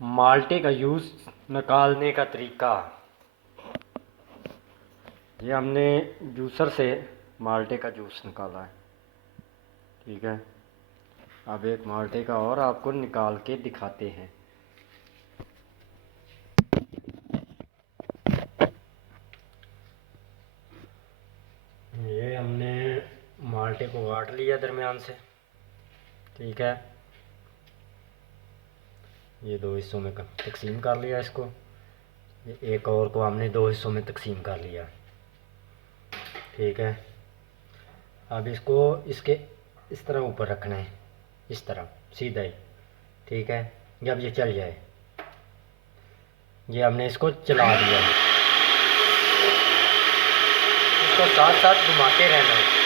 माल्टे का जूस निकालने का तरीका। ये हमने जूसर से माल्टे का जूस निकाला है। ठीक है, अब एक माल्टे का और आपको निकाल के दिखाते हैं। ये हमने माल्टे को काट लिया दरमियान से। ठीक है, ये दो हिस्सों में तकसीम कर लिया इसको। ये एक और को हमने दो हिस्सों में तकसीम कर लिया। ठीक है, अब इसको इसके इस तरह ऊपर रखना है, इस तरह सीधा ही। ठीक है, जब ये चल जाए, ये हमने इसको चला दिया है, इसको साथ साथ घुमाते रहना है।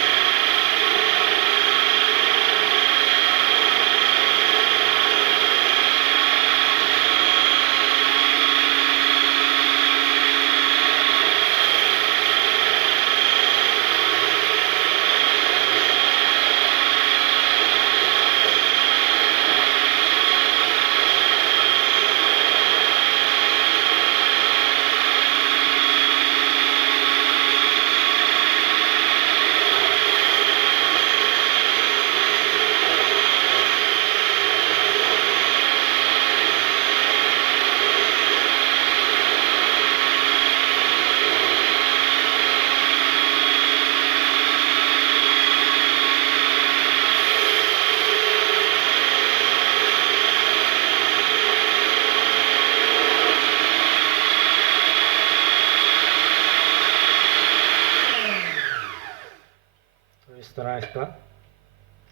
तो इस तरह इसका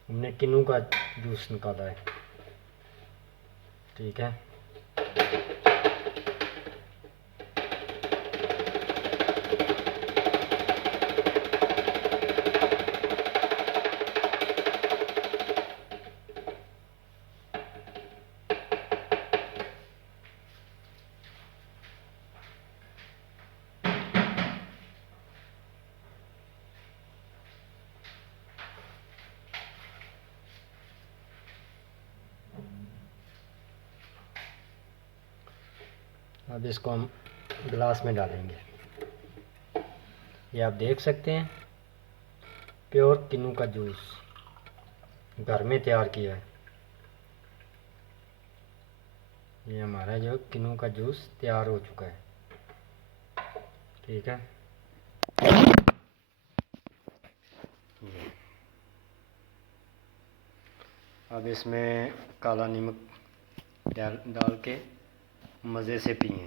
हमने किन्नू का जूस निकाला है। ठीक है, अब इसको हम गिलास में डालेंगे। ये आप देख सकते हैं, प्योर किन्नू का जूस घर में तैयार किया है। ये हमारा जो किन्नू का जूस तैयार हो चुका है। ठीक है, अब इसमें काला नमक डाल के मज़े से पिए।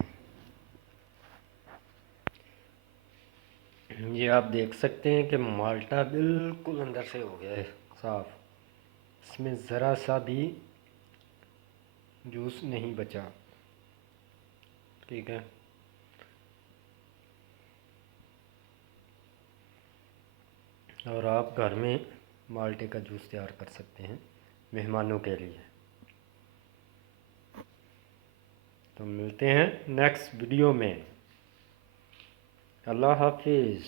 ये आप देख सकते हैं कि माल्टा बिल्कुल अंदर से हो गया है साफ़, इसमें ज़रा सा भी जूस नहीं बचा। ठीक है, और आप घर में माल्टे का जूस तैयार कर सकते हैं मेहमानों के लिए। तो मिलते हैं नेक्स्ट वीडियो में। अल्लाह हाफिज़।